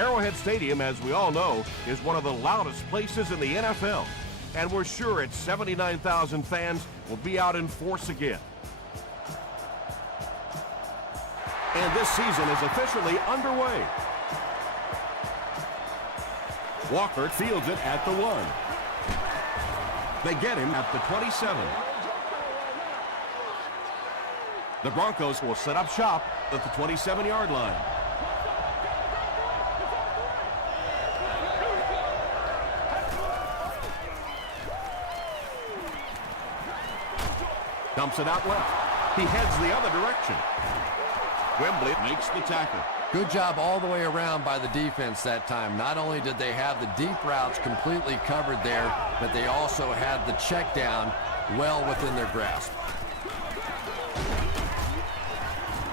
Arrowhead Stadium, as we all know, is one of the loudest places in the NFL. And we're sure its 79,000 fans will be out in force again. And this season is officially underway. Walker fields it at the 1. They get him at the 27. The Broncos will set up shop at the 27-yard line. Dumps it out left. He heads the other direction. Wembley makes the tackle. Good job all the way around by the defense that time. Not only did they have the deep routes completely covered there, but they also had the check down well within their grasp.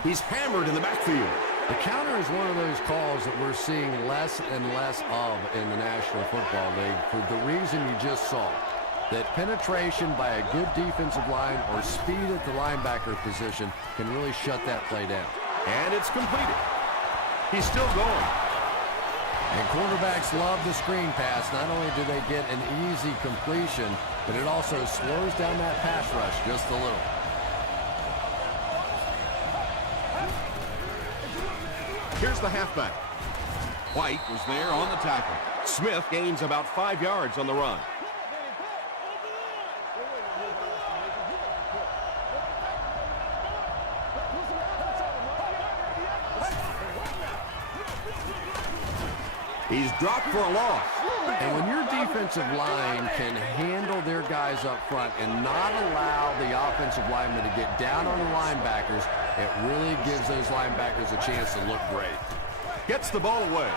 He's hammered in the backfield. The counter is one of those calls that we're seeing less and less of in the National Football League for the reason you just saw. That penetration by a good defensive line or speed at the linebacker position can really shut that play down. And it's completed. He's still going. And quarterbacks love the screen pass. Not only do they get an easy completion, but it also slows down that pass rush just a little. Here's the halfback. White was there on the tackle. Smith gains about 5 yards on the run. He's dropped for a loss. And when your defensive line can handle their guys up front and not allow the offensive linemen to get down on the linebackers, it really gives those linebackers a chance to look great. Gets the ball away.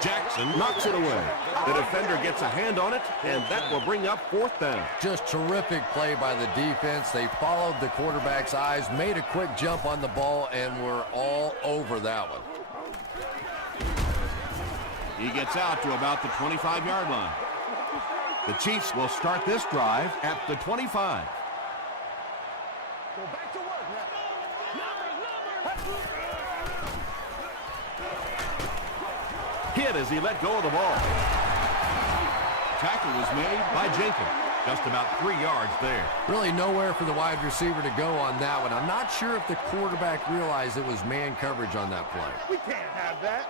Jackson knocks it away. The defender gets a hand on it, and that will bring up 4th down. Just terrific play by the defense. They followed the quarterback's eyes, made a quick jump on the ball, and were all over that one. He gets out to about the 25-yard line. The Chiefs will start this drive at the 25. Go back to work now. Hit as he let go of the ball. Tackle was made by Jenkins. Just about 3 yards there. Really nowhere for the wide receiver to go on that one. I'm not sure if the quarterback realized it was man coverage on that play. We can't have that.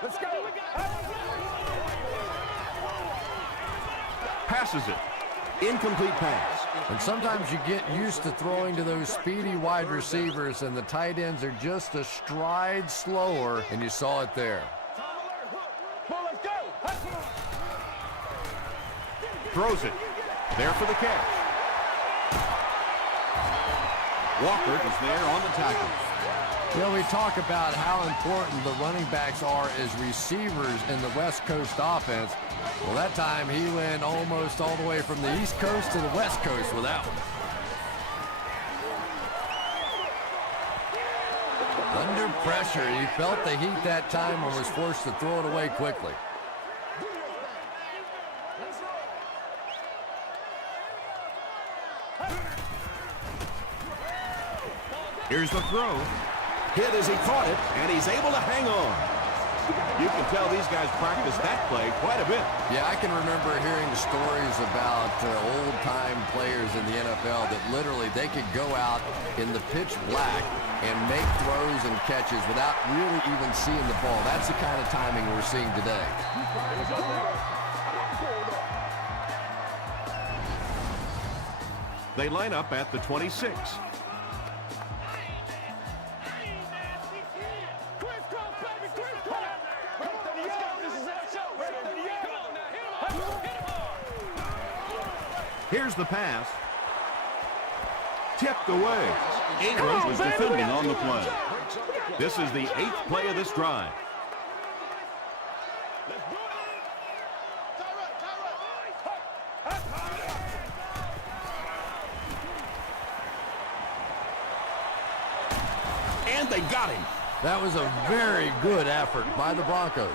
Let's go. Passes it. Incomplete pass. And sometimes you get used to throwing to those speedy wide receivers, and the tight ends are just a stride slower, and you saw it there. Throws it. There for the catch. Walker is there on the tackle. You know, we talk about how important the running backs are as receivers in the West Coast offense. Well, that time he went almost all the way from the East Coast to the West Coast with that one. Under pressure, he felt the heat that time and was forced to throw it away quickly. Here's the throw. Hit as he caught it, and he's able to hang on. You can tell these guys practice that play quite a bit. Yeah, I can remember hearing stories about old-time players in the NFL that literally they could go out in the pitch black and make throws and catches without really even seeing the ball. That's the kind of timing we're seeing today. They line up at the 26. Here's the pass. Tipped away. Abrams was defending on the play. This is the 8th play of this drive. And they got him. That was a very good effort by the Broncos.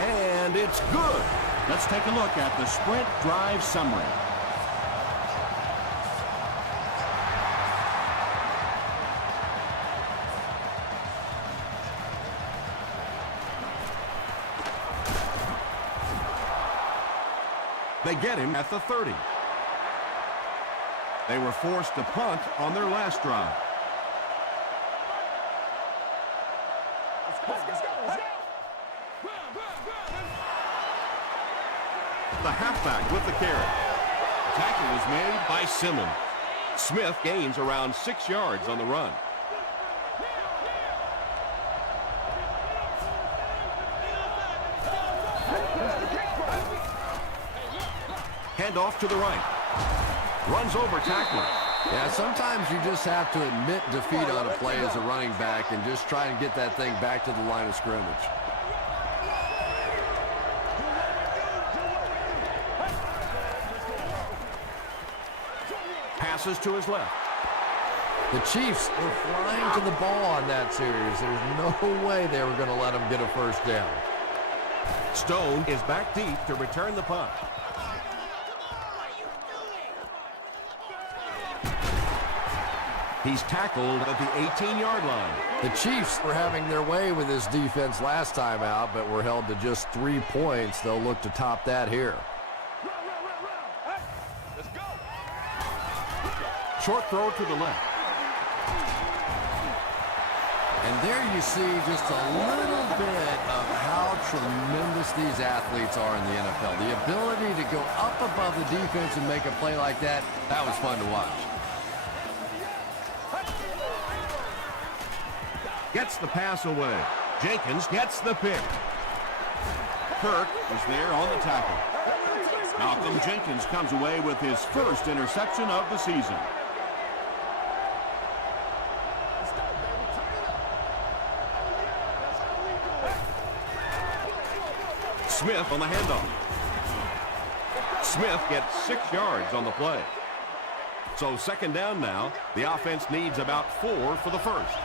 And it's good. Let's take a look at the sprint drive summary. They get him at the 30. They were forced to punt on their last drive. The halfback with the carry. Tackle is made by Simmons. Smith gains around 6 yards on the run. Hand off to the right. Runs over tackler. Yeah, sometimes you just have to admit defeat on a play as a running back and just try and get that thing back to the line of scrimmage. Passes to his left. The Chiefs were flying to the ball on that series. There's no way they were going to let them get a first down. Stone is back deep to return the punt. He's tackled at the 18-yard line. The Chiefs were having their way with this defense last time out, but were held to just 3 points. They'll look to top that here. Short throw to the left. And there you see just a little bit of how tremendous these athletes are in the NFL. The ability to go up above the defense and make a play like that, that was fun to watch. Gets the pass away. Jenkins gets the pick. Kirk is there on the tackle. Malcolm Jenkins comes away with his first interception of the season. Smith on the handoff. Smith gets 6 yards on the play. So second down now. The offense needs about 4 for the first.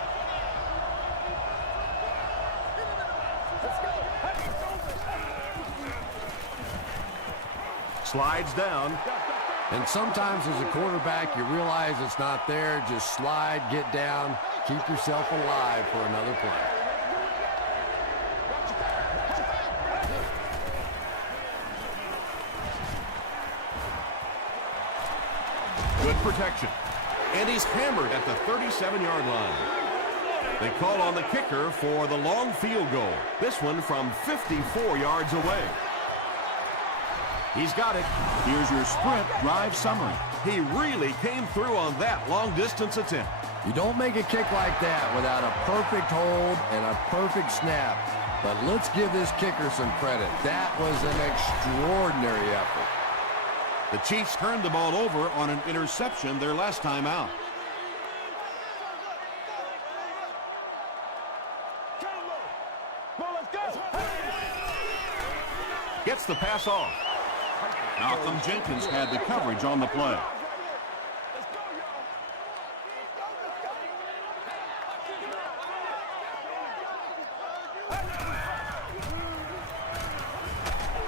Slides down. And sometimes as a quarterback, you realize it's not there. Just slide, get down, keep yourself alive for another play. Good protection. And he's hammered at the 37-yard line. They call on the kicker for the long field goal. This one from 54 yards away. He's got it. Here's your sprint drive summary. He really came through on that long-distance attempt. You don't make a kick like that without a perfect hold and a perfect snap. But let's give this kicker some credit. That was an extraordinary effort. The Chiefs turned the ball over on an interception their last time out. Gets the pass off. Malcolm Jenkins had the coverage on the play.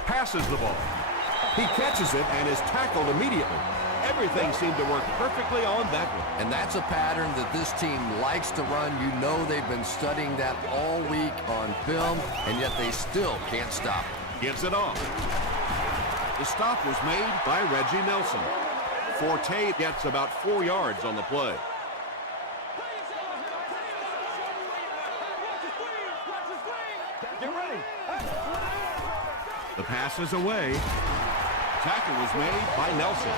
Passes the ball. He catches it and is tackled immediately. Everything seemed to work perfectly on that one. And that's a pattern that this team likes to run. You know they've been studying that all week on film, and yet they still can't stop it. Gives it off. The stop was made by Reggie Nelson. Forte gets about 4 yards on the play. Get ready. The pass is away. Tackle was made by Nelson.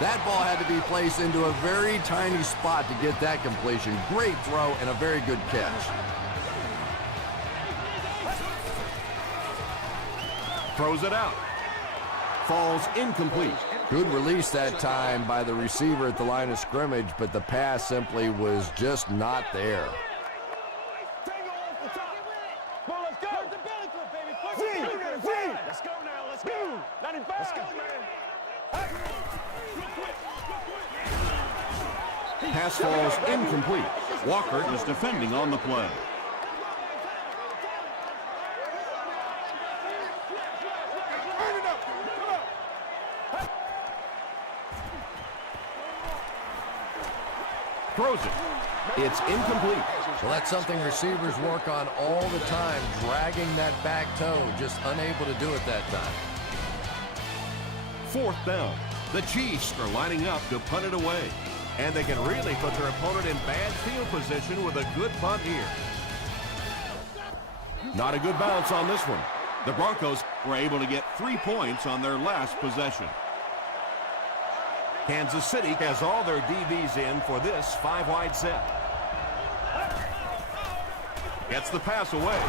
That ball had to be placed into a very tiny spot to get that completion. Great throw and a very good catch. Throws it out. Falls incomplete. Good release that time by the receiver at the line of scrimmage, but the pass simply was just not there. Let's go now. Let's go. 95. Let's go, man. Pass falls incomplete. Walker is defending on the play. Throws it. It's incomplete. Well, that's something receivers work on all the time, dragging that back toe, just unable to do it that time. 4th down. The Chiefs are lining up to punt it away. And they can really put their opponent in bad field position with a good punt here. Not a good bounce on this one. The Broncos were able to get 3 points on their last possession. Kansas City has all their DBs in for this 5-wide set. Gets the pass away.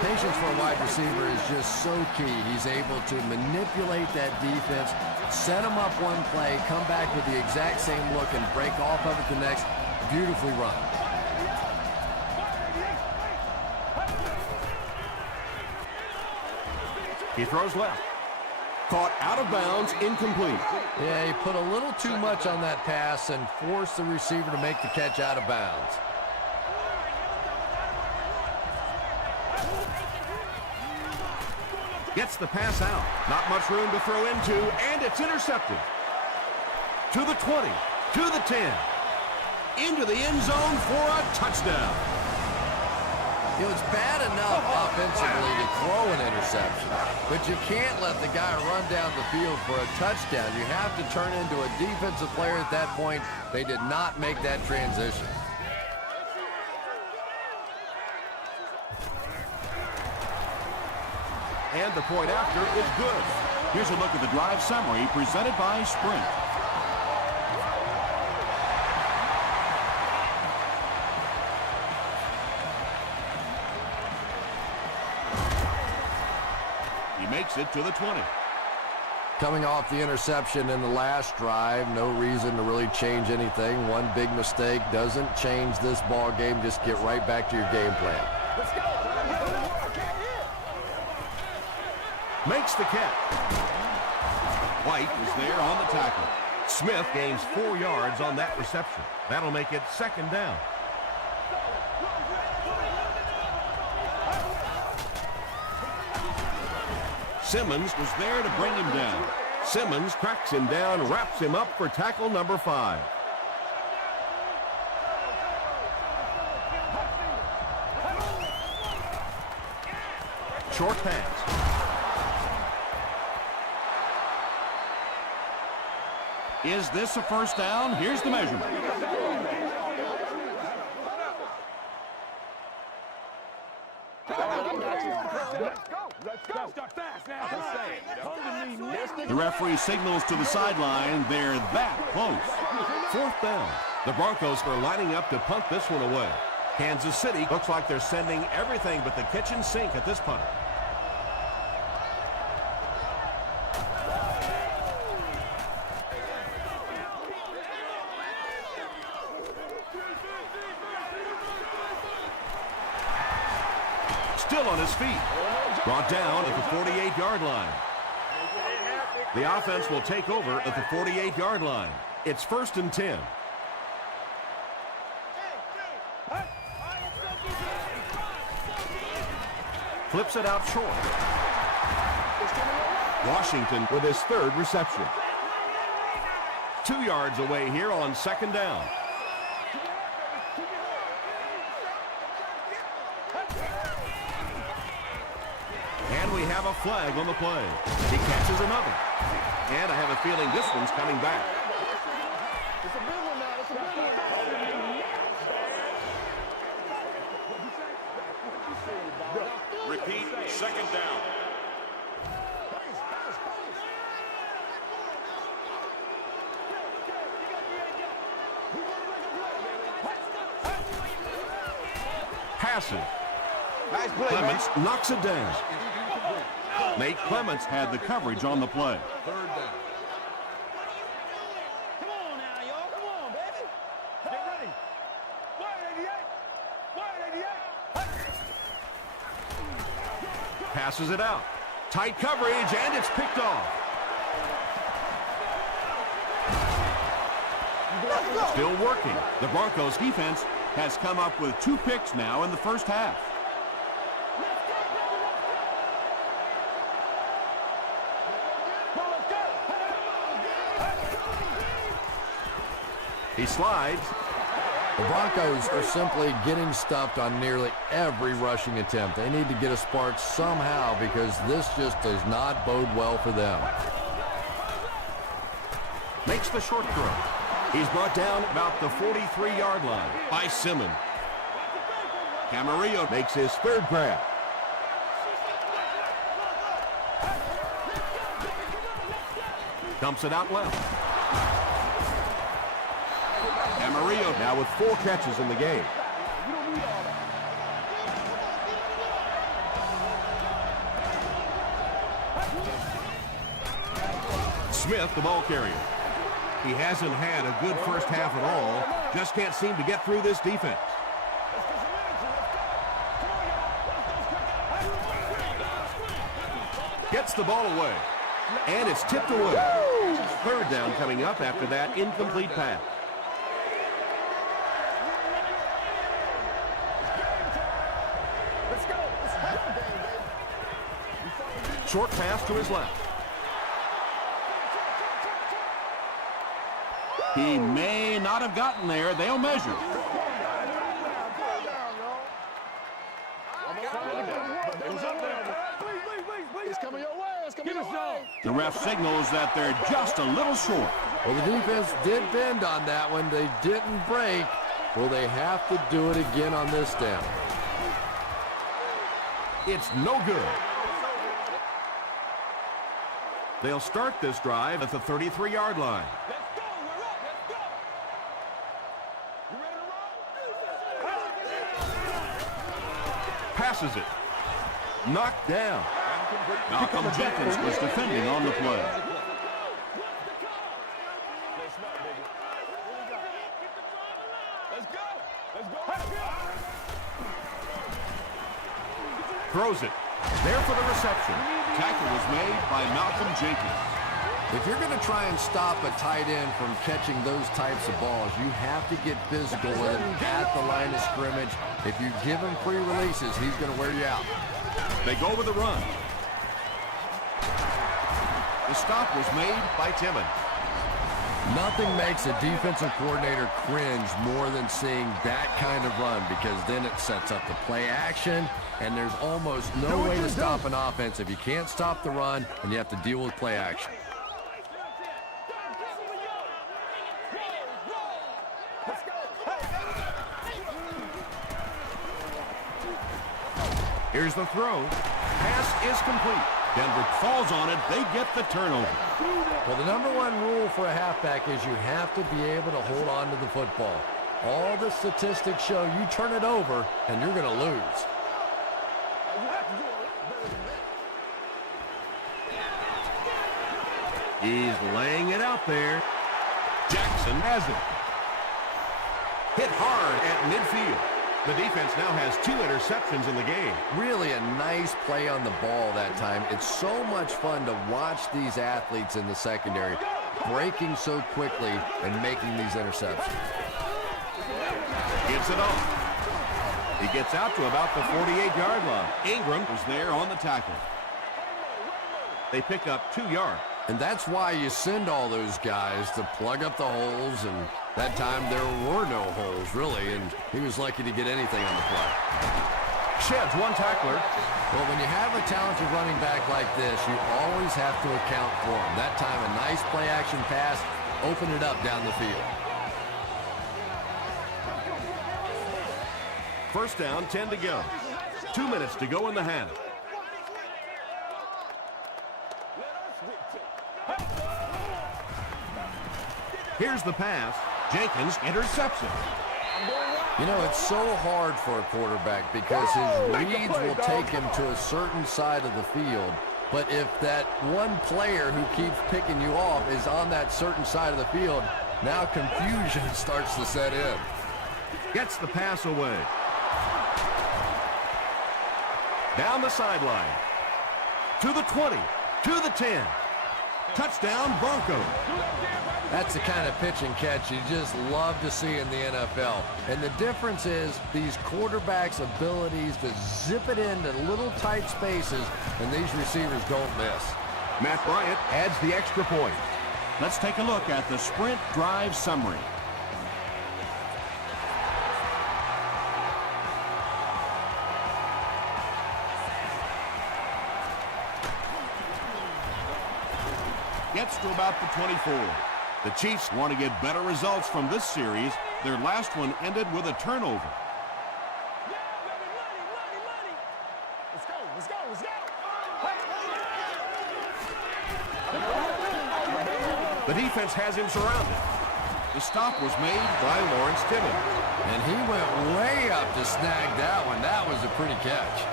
Patience for a wide receiver is just so key. He's able to manipulate that defense, set them up one play, come back with the exact same look, and break off of it the next. Beautifully run. He throws left. Caught out of bounds, incomplete. Yeah, he put a little too much on that pass and forced the receiver to make the catch out of bounds. Gets the pass out. Not much room to throw into, and it's intercepted. To the 20, to the 10. Into the end zone for a touchdown. It was bad enough offensively to throw an interception, but you can't let the guy run down the field for a touchdown. You have to turn into a defensive player at that point. They did not make that transition. And the point after is good. Here's a look at the drive summary presented by Sprint. He makes it to the 20. Coming off the interception in the last drive, no reason to really change anything. One big mistake doesn't change this ball game. Just get right back to your game plan. Let's go. Makes the catch. White is there on the tackle. Smith gains 4 yards on that reception. That'll make it 2nd down. Simmons was there to bring him down. Simmons cracks him down, wraps him up for tackle number 5. Short pass. Is this a first down? Here's the measurement. Let's go. Start fast now. The referee signals to the sideline. They're that close. 4th down. The Broncos are lining up to punt this one away. Kansas City looks like they're sending everything but the kitchen sink at this punter. Still on his feet. Brought down at the 48-yard line. The offense will take over at the 48-yard line. It's 1st and 10. Flips it out short. Washington with his 3rd reception. 2 yards away here on 2nd down. And we have a flag on the play. He catches another. And I have a feeling this one's coming back. It's a big one now. It's a big one. Repeat, 2nd down. Passes. Nice play, Clements knocks it down. Nate Clements had the coverage on the play. 3rd down. Come on now, y'all. Come on, baby. Get ready. Wide 88. Wide 88. Passes it out. Tight coverage, and it's picked off. Still working. The Broncos defense has come up with 2 picks now in the first half. He slides. The Broncos are simply getting stuffed on nearly every rushing attempt. They need to get a spark somehow because this just does not bode well for them. Makes the short throw. He's brought down about the 43-yard line by Simmons. Camarillo makes his third grab. Dumps it out left. Camarillo now with 4 catches in the game. Smith, the ball carrier. He hasn't had a good first half at all. Just can't seem to get through this defense. Gets the ball away. And it's tipped away. Third down coming up after that incomplete pass. Short pass to his left. He may not have gotten there. They'll measure. The ref signals that they're just a little short. Well, the defense did bend on that one. They didn't break. Will they have to do it again on this down? It's no good. They'll start this drive at the 33-yard line. Passes it. Knocked down. Malcolm Jenkins was defending on the play. Throws it. There for the reception. Tackle was made by Malcolm Jenkins. If you're going to try and stop a tight end from catching those types of balls, you have to get physical with him at the line of scrimmage. If you give him free releases, he's going to wear you out. They go with the run. The stop was made by Timmons. Nothing makes a defensive coordinator cringe more than seeing that kind of run, because then it sets up the play action, and there's almost no way to stop an offense if you can't stop the run and you have to deal with play action. Here's the throw. Pass is complete. Denver falls on it. They get the turnover. Well, the number one rule for a halfback is you have to be able to hold on to the football. All the statistics show you turn it over and you're going to lose. He's laying it out there. Jackson has it. Hit hard at midfield. The defense now has 2 interceptions in the game. Really a nice play on the ball that time. It's so much fun to watch these athletes in the secondary breaking so quickly and making these interceptions. Gets it off. He gets out to about the 48-yard line. Ingram was there on the tackle. They pick up 2 yards. And that's why you send all those guys to plug up the holes, and that time there were no holes, really, and he was lucky to get anything on the play. Sheds one tackler. Well, when you have a talented running back like this, you always have to account for him. That time, a nice play-action pass opened it up down the field. First down, 10 to go. 2 minutes to go in the half. Here's the pass. Jenkins intercepts it. You know, it's so hard for a quarterback because his reads will take him to a certain side of the field. But if that one player who keeps picking you off is on that certain side of the field, now confusion starts to set in. Gets the pass away. Down the sideline. To the 20. To the 10. Touchdown, Broncos. That's the kind of pitch and catch you just love to see in the NFL. And the difference is these quarterbacks' abilities to zip it into little tight spaces, and these receivers don't miss. Matt Bryant adds the extra point. Let's take a look at the sprint drive summary. gets to about the 24. The Chiefs want to get better results from this series. Their last one ended with a turnover. Let's go. The defense has him surrounded. The stop was made by Lawrence Timmons. And he went way up to snag that one. That was a pretty catch.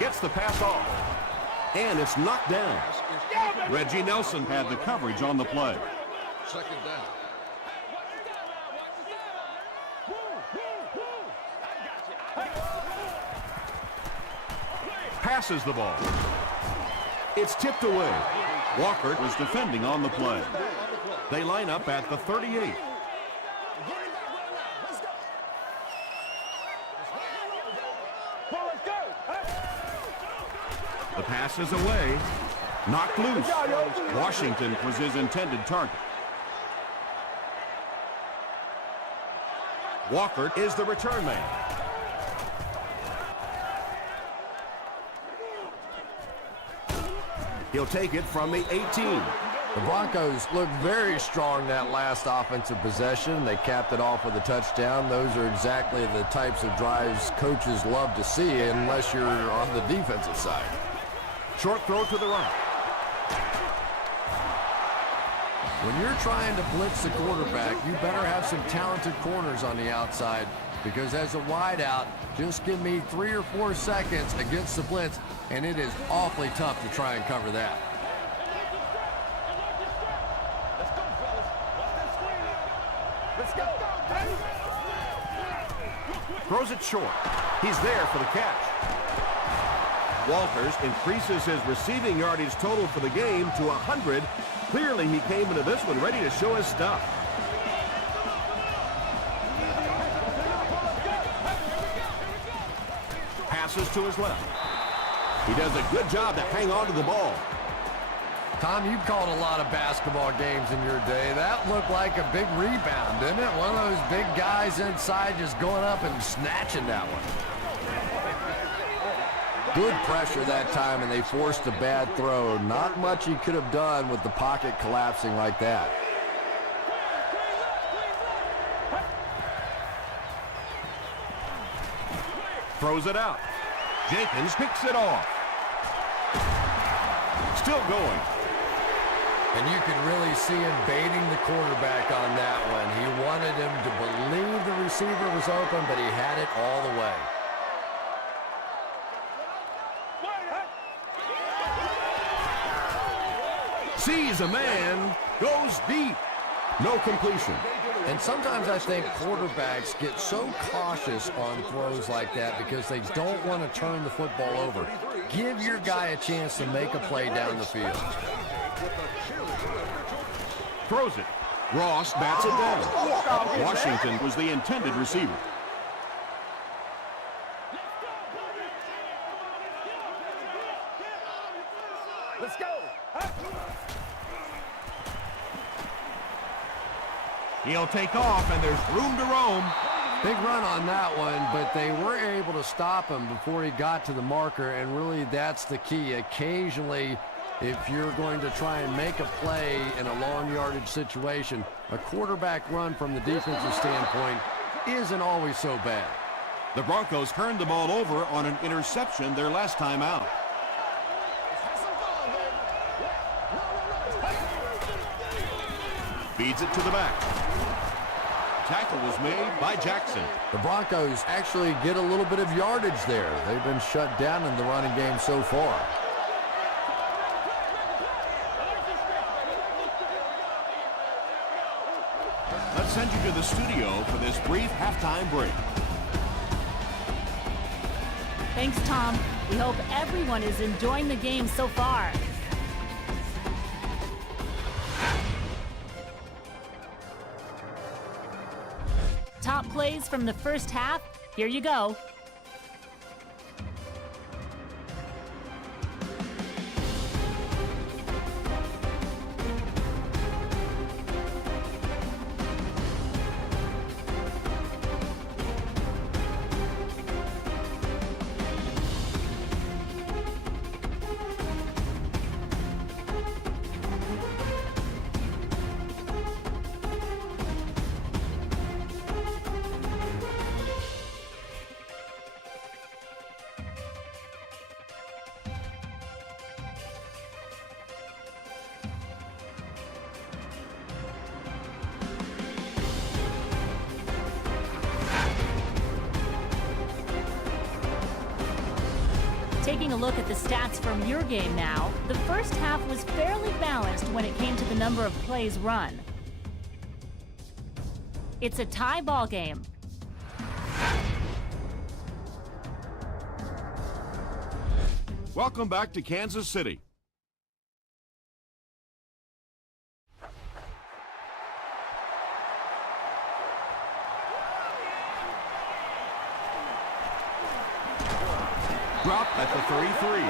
Gets the pass off. And it's knocked down. Reggie Nelson had the coverage on the play. Second down. Passes the ball. It's tipped away. Walker was defending on the play. They line up at the 38. The pass is away. Knocked loose. Washington was his intended target. Walker is the return man. He'll take it from the 18. The Broncos looked very strong that last offensive possession. They capped it off with a touchdown. Those are exactly the types of drives coaches love to see unless you're on the defensive side. Short throw to the right. When you're trying to blitz the quarterback, you better have some talented corners on the outside, because as a wideout, just give me 3 or 4 seconds against the blitz, and it is awfully tough to try and cover that. Throws it short. He's there for the catch. Walters increases his receiving yardage total for the game to 100. Clearly, he came into this one ready to show his stuff. Passes to his left. He does a good job to hang on to the ball. Tom, you've called a lot of basketball games in your day. That looked like a big rebound, didn't it? One of those big guys inside just going up and snatching that one. Good pressure that time, and they forced a bad throw. Not much he could have done with the pocket collapsing like that. Throws it out. Jenkins picks it off. Still going. And you can really see him baiting the quarterback on that one. He wanted him to believe the receiver was open, but he had it all the way. Sees a man, goes deep. No completion. And sometimes I think quarterbacks get so cautious on throws like that because they don't want to turn the football over. Give your guy a chance to make a play down the field. Throws it. Ross bats it down. Washington was the intended receiver. Let's go. He'll take off, and there's room to roam. Big run on that one, but they were able to stop him before he got to the marker, and really that's the key. Occasionally, if you're going to try and make a play in a long yardage situation, a quarterback run from the defensive standpoint isn't always so bad. The Broncos turned the ball over on an interception their last time out. Feeds it to the back. Tackle was made by Jackson. The Broncos actually get a little bit of yardage there. They've been shut down in the running game so far. Let's send you to the studio for this brief halftime break. Thanks, Tom. We hope everyone is enjoying the game so far. Top plays from the first half. Here you go. Taking a look at the stats from your game now, the first half was fairly balanced when it came to the number of plays run. It's a tie ball game. Welcome back to Kansas City. Drop at the 33.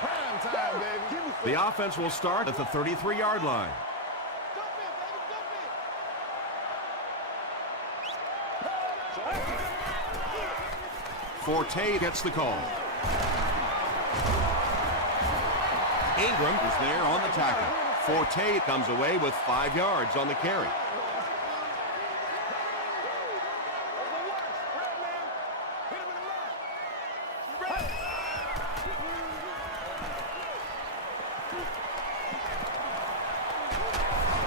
Prime time, baby. The offense will start at the 33-yard line. Forte gets the call. Ingram is there on the tackle. Forte comes away with 5 yards on the carry.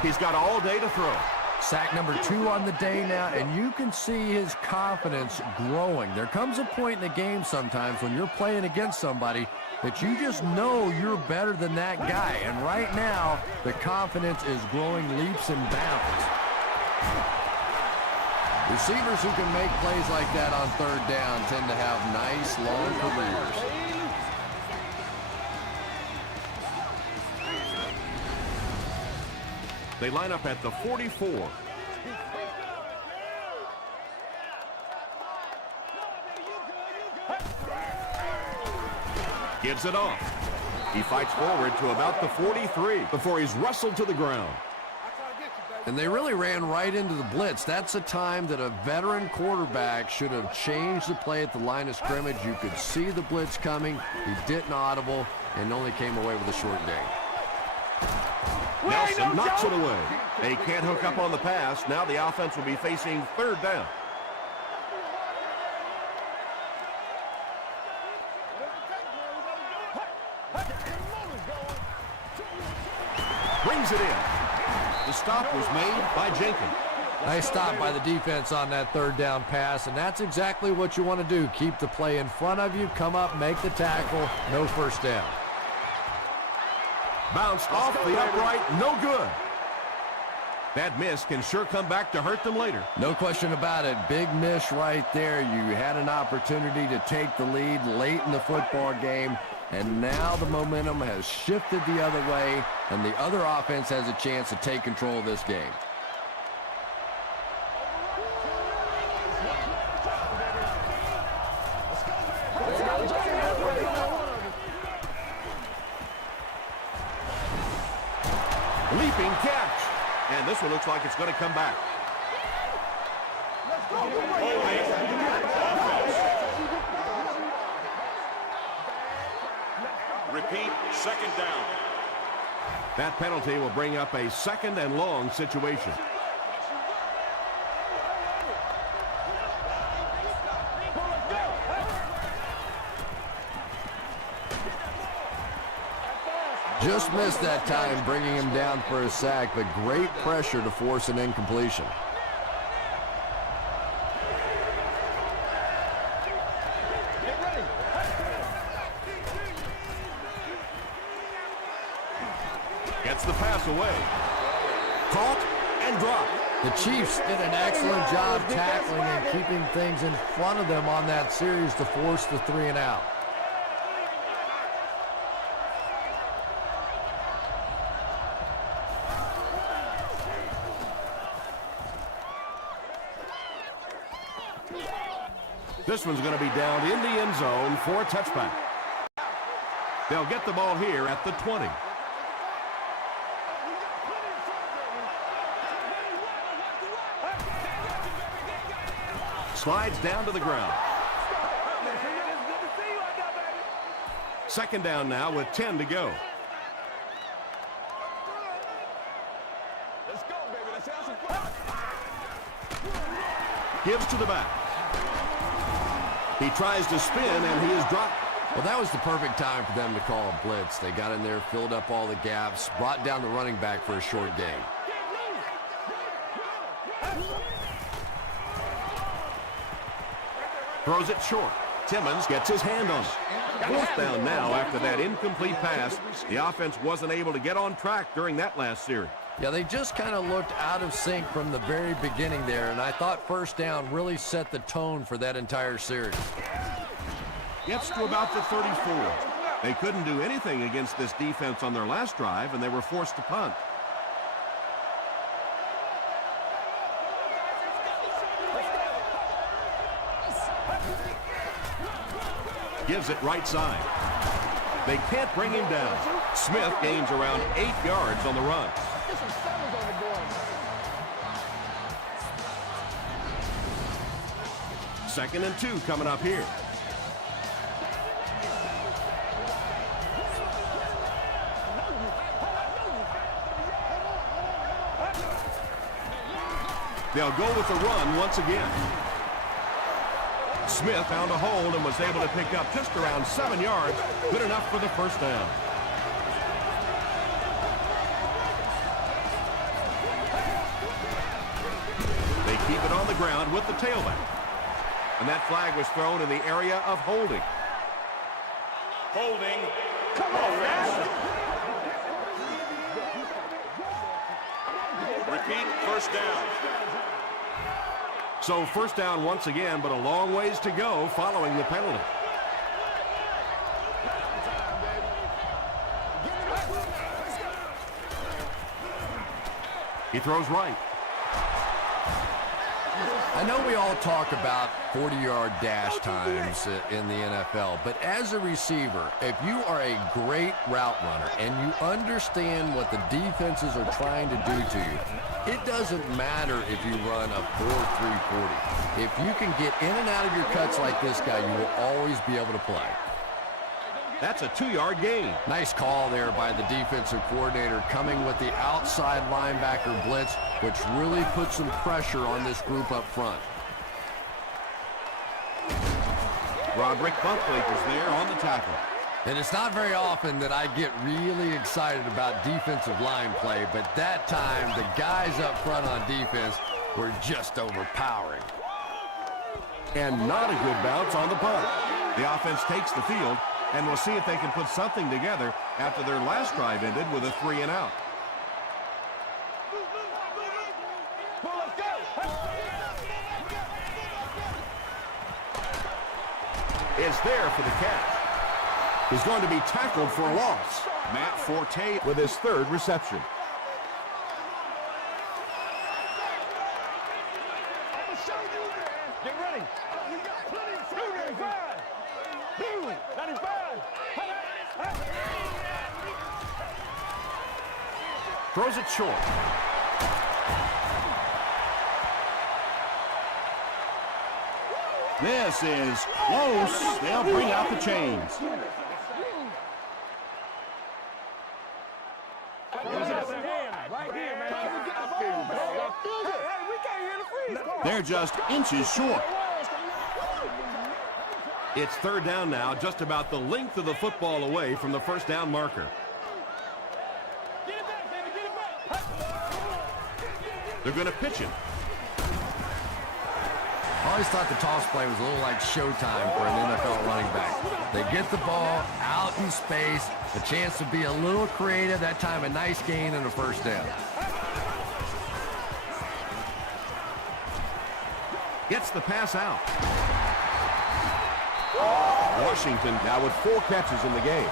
He's got all day to throw. Sack number 2 on the day now, and you can see his confidence growing. There comes a point in the game sometimes when you're playing against somebody that you just know you're better than that guy. And right now, the confidence is growing leaps and bounds. Receivers who can make plays like that on third down tend to have nice, long careers. They line up at the 44. Gives it off. He fights forward to about the 43 before he's wrestled to the ground. And they really ran right into the blitz. That's a time that a veteran quarterback should have changed the play at the line of scrimmage. You could see the blitz coming. He didn't audible and only came away with a short gain. Nelson knocks it away. They can't hook up on the pass. Now the offense will be facing third down. Brings it in. The stop was made by Jenkins. Nice stop by the defense on that third down pass, and that's exactly what you want to do. Keep the play in front of you, come up, make the tackle, no first down. Bounced off the upright, no good. That miss can sure come back to hurt them later. No question about it. Big miss right there. You had an opportunity to take the lead late in the football game, and now the momentum has shifted the other way, and the other offense has a chance to take control of this game. Leaping catch. And this one looks like it's going to come back. Repeat, second down. That penalty will bring up a second and long situation. Just missed that time, bringing him down for a sack, but great pressure to force an incompletion. Gets the pass away. Caught and dropped. The Chiefs did an excellent job tackling and keeping things in front of them on that series to force the 3 and out. This one's going to be down in the end zone for a touchback. They'll get the ball here at the 20. Slides down to the ground. Second down now with 10 to go. Let's go, baby. Let's have some fun. Gives to the back. He tries to spin, and he is dropped. Well, that was the perfect time for them to call a blitz. They got in there, filled up all the gaps, brought down the running back for a short gain. Throws it short. Timmons gets his hand on it. Fourth down now after that incomplete pass. The offense wasn't able to get on track during that last series. Yeah, they just kind of looked out of sync from the very beginning there, and I thought first down really set the tone for that entire series. Gets to about the 34. They couldn't do anything against this defense on their last drive, and they were forced to punt. Gives it right side. They can't bring him down. Smith gains around 8 yards on the run. Second and 2 coming up here. They'll go with the run once again. Smith found a hold and was able to pick up just around 7 yards. Good enough for the first down. They keep it on the ground with the tailback. And that flag was thrown in the area of holding. Holding. Come on, man. Repeat, first down. So first down once again, but a long ways to go following the penalty. He throws right. I know we all talk about 40-yard dash times in the NFL, but as a receiver, if you are a great route runner and you understand what the defenses are trying to do to you, it doesn't matter if you run a 4.340. If you can get in and out of your cuts like this guy, you will always be able to play. That's a 2-yard gain. Nice call there by the defensive coordinator, coming with the outside linebacker blitz, which really put some pressure on this group up front. Roderick Bunkley is there on the tackle. And it's not very often that I get really excited about defensive line play, but that time the guys up front on defense were just overpowering. And not a good bounce on the punt. The offense takes the field, and we'll see if they can put something together after their last drive ended with a 3-and-out. Is there for the catch. He's going to be tackled for a loss. Matt Forte with his third reception. Get ready. We got plenty of 95. Throws it short. This is close. They'll bring out the chains. They're just inches short. It's third down now, just about the length of the football away from the first down marker. They're going to pitch him. I always thought the toss play was a little like showtime for an NFL running back. They get the ball out in space, a chance to be a little creative, that time a nice gain and a first down. Gets the pass out. Washington now with 4 catches in the game.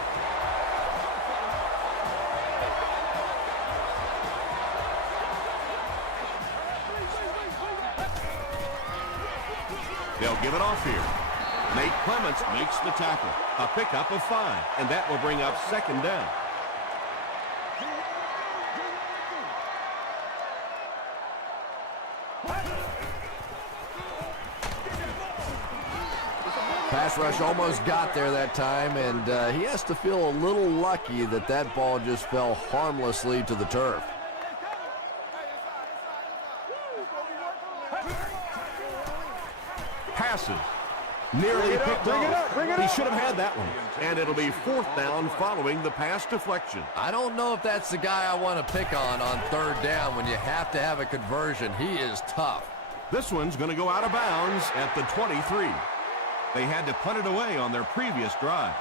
They'll give it off here. Nate Clements makes the tackle. A pickup of 5, and that will bring up second down. Pass rush almost got there that time, and he has to feel a little lucky that that ball just fell harmlessly to the turf. Passes. Nearly picked off. He should have had that one. And it'll be fourth down following the pass deflection. I don't know if that's the guy I want to pick on third down when you have to have a conversion. He is tough. This one's going to go out of bounds at the 23. They had to punt it away on their previous drive.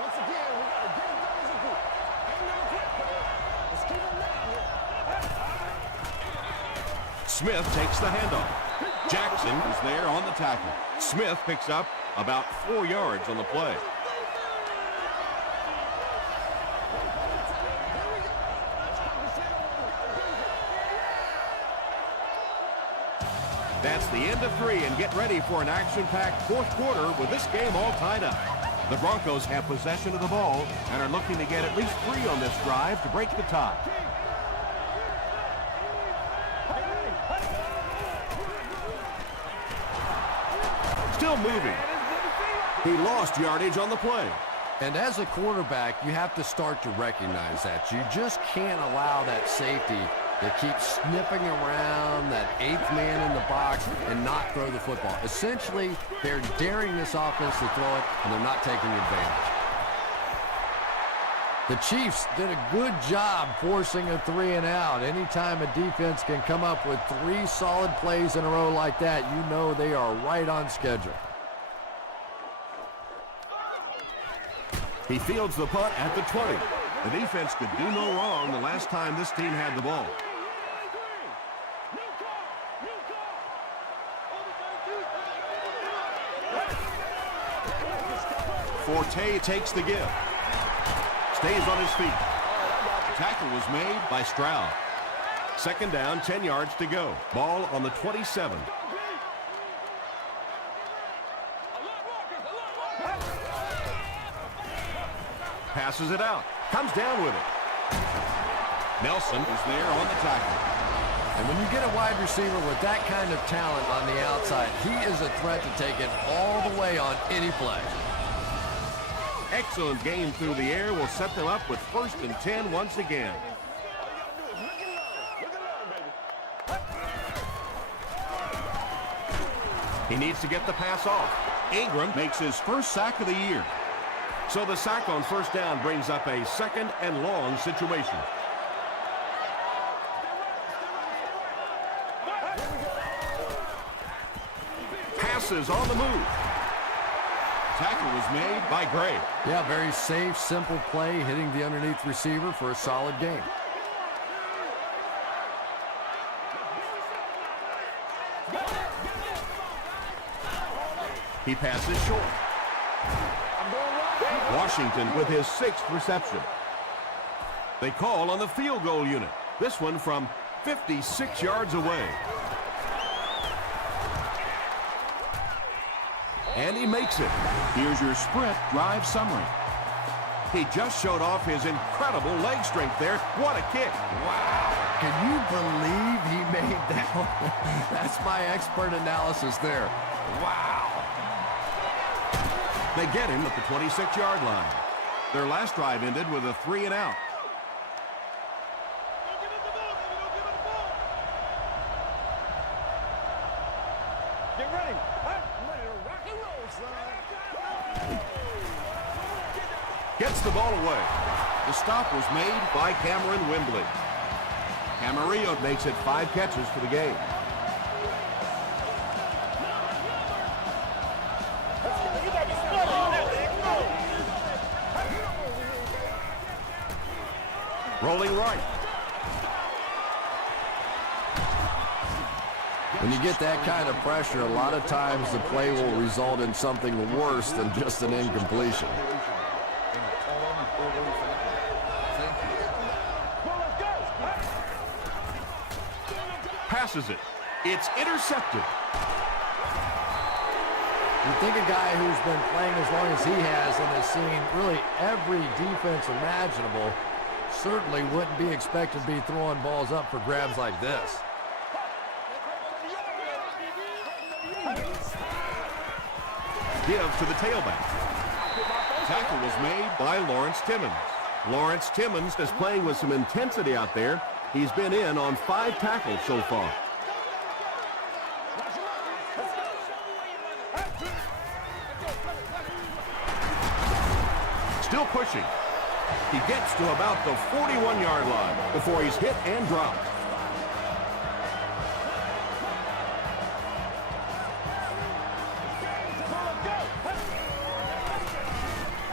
Once again, we got to get it done as a group. Ain't never quit, man. Let's keep them down here. Smith takes the handoff. Jackson is there on the tackle. Smith picks up about 4 yards on the play. That's the end of 3, and get ready for an action-packed fourth quarter with this game all tied up. The Broncos have possession of the ball and are looking to get at least 3 on this drive to break the tie. Still moving. He lost yardage on the play. And as a quarterback, you have to start to recognize that. You just can't allow that safety to keep sniffing around that 8th man in the box and not throw the football. Essentially, they're daring this offense to throw it, and they're not taking advantage. The Chiefs did a good job forcing a 3-and-out. Anytime a defense can come up with 3 solid plays in a row like that, you know they are right on schedule. He fields the punt at the 20. The defense could do no wrong the last time this team had the ball. Forte takes the give. Stays on his feet. The tackle was made by Stroud. Second down, 10 yards to go. Ball on the 27. Passes it out. Comes down with it. Nelson is there on the tackle. And when you get a wide receiver with that kind of talent on the outside, he is a threat to take it all the way on any play. Excellent game through the air will set them up with 1st and 10 once again. He needs to get the pass off. Ingram makes his first sack of the year. So the sack on first down brings up a 2nd and long situation. Passes on the move. Tackle was made by Gray. Yeah, very safe, simple play, hitting the underneath receiver for a solid game. He passes short. Washington with his 6th reception. They call on the field goal unit. This one from 56 yards away. And he makes it. Here's your sprint drive summary. He just showed off his incredible leg strength there. What a kick. Wow. Can you believe he made that one? That's my expert analysis there. Wow. They get him at the 26-yard line. Their last drive ended with a 3-and-out. Get ready. I'm ready to rock and roll, son. Gets the ball away. The stop was made by Cameron Wembley. Camarillo makes it 5 catches for the game. Rolling right. When you get that kind of pressure, a lot of times the play will result in something worse than just an incompletion. Passes it. It's intercepted. You think a guy who's been playing as long as he has and has seen really every defense imaginable certainly wouldn't be expected to be throwing balls up for grabs like this. Give to the tailback. Tackle was made by Lawrence Timmons. Lawrence Timmons is playing with some intensity out there. He's been in on 5 tackles so far. Still pushing. He gets to about the 41-yard line before he's hit and dropped.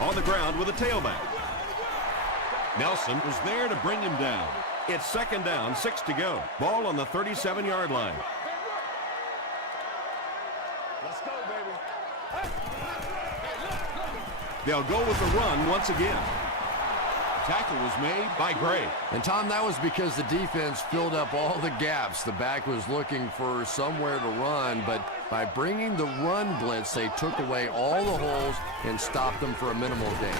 On the ground with a tailback. Nelson was there to bring him down. It's second down, 6 to go. Ball on the 37-yard line. Let's go, baby. They'll go with the run once again. Tackle was made by Gray. And, Tom, that was because the defense filled up all the gaps. The back was looking for somewhere to run, but by bringing the run blitz, they took away all the holes and stopped them for a minimal gain.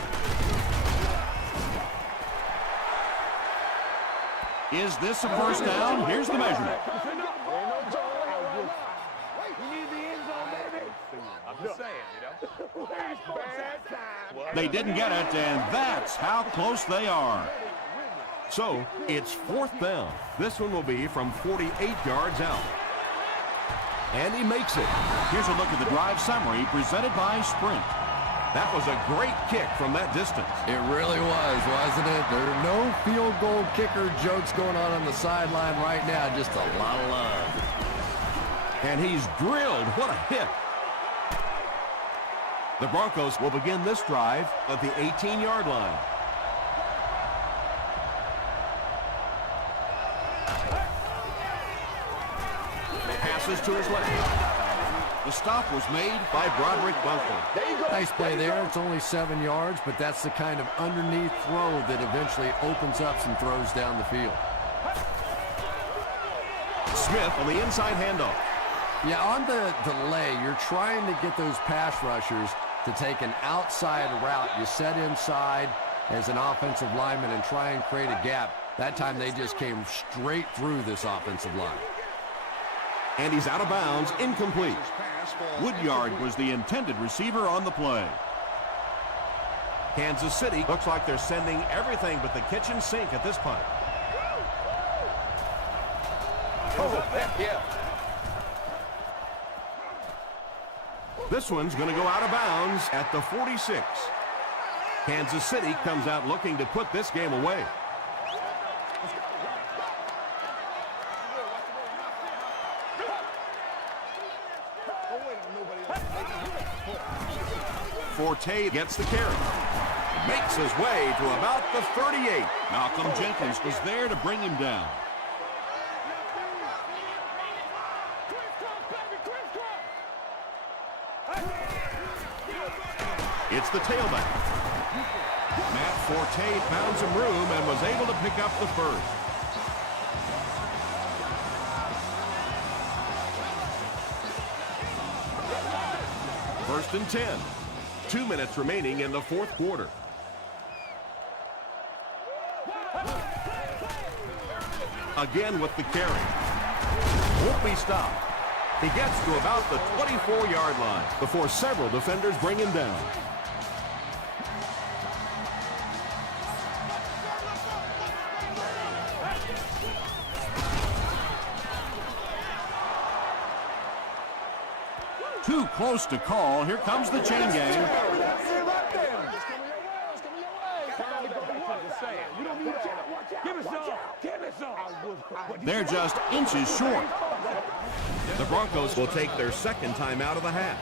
Is this a first down? Here's the measurement. They didn't get it, and that's how close they are. So, it's fourth down. This one will be from 48 yards out. And he makes it. Here's a look at the drive summary presented by Sprint. That was a great kick from that distance. It really was, wasn't it? There are no field goal kicker jokes going on the sideline right now. Just a lot of love. And he's drilled. What a hit. The Broncos will begin this drive at the 18-yard line. Passes to his left. The stop was made by Broderick Bunkley. Nice play there. It's only 7 yards, but that's the kind of underneath throw that eventually opens up some throws down the field. Smith on the inside handoff. Yeah, on the delay, you're trying to get those pass rushers to take an outside route. You set inside as an offensive lineman and try and create a gap. That time they just came straight through this offensive line. And he's out of bounds, incomplete. Woodyard was the intended receiver on the play. Kansas City looks like they're sending everything but the kitchen sink at this point. Oh, heck yeah. This one's going to go out of bounds at the 46. Kansas City comes out looking to put this game away. Forte gets the carry. Makes his way to about the 38. Malcolm Jenkins was there to bring him down. It's the tailback. Matt Forte found some room and was able to pick up the first. First and 10. 2 minutes remaining in the fourth quarter. Again with the carry. Won't be stopped. He gets to about the 24-yard line before several defenders bring him down. Too close to call. Here comes the chain gang. They're just inches short. The Broncos will take their second time out of the half.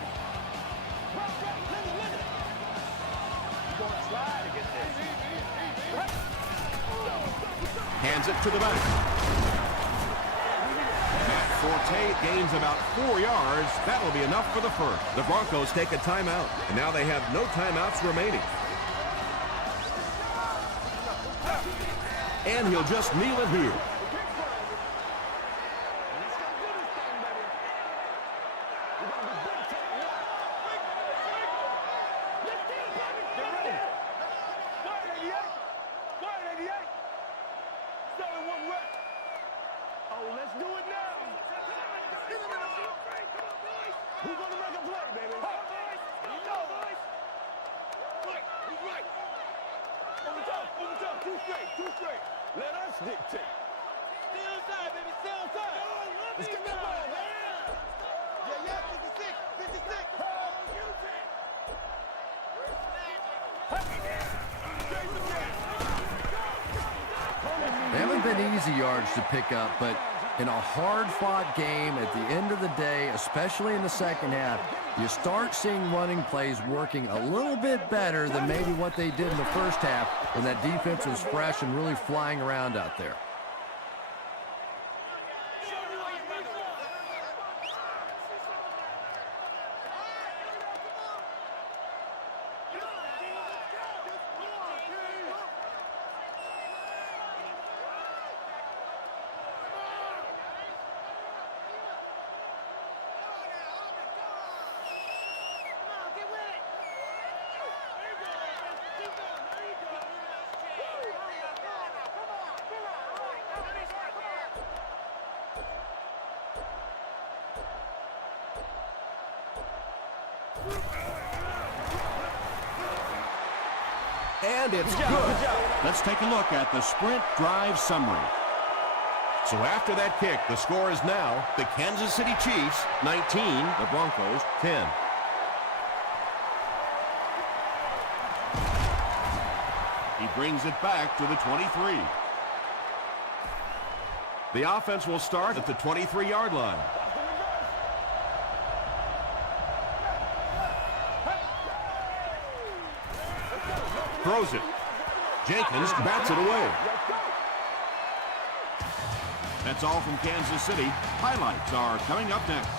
Hands it to the back. Matt Forte gains about 4 yards. That will be enough for the first. The Broncos take a timeout, and now they have no timeouts remaining. And he'll just kneel it here. Let us dictate. Stay on side, baby. Stay on side. Let's get that ball, man. Yeah, 56. 56. They haven't been easy yards to pick up, but in a hard-fought game at the end of the day, especially in the second half, you start seeing running plays working a little bit better than maybe what they did in the first half when that defense was fresh and really flying around out there. And it's good. Let's take a look at the sprint drive summary. So after that kick, the score is now the Kansas City Chiefs 19, the Broncos 10. He brings it back to the 23. The offense will start at the 23-yard line. Throws it. Jenkins bats it away. That's all from Kansas City. Highlights are coming up next.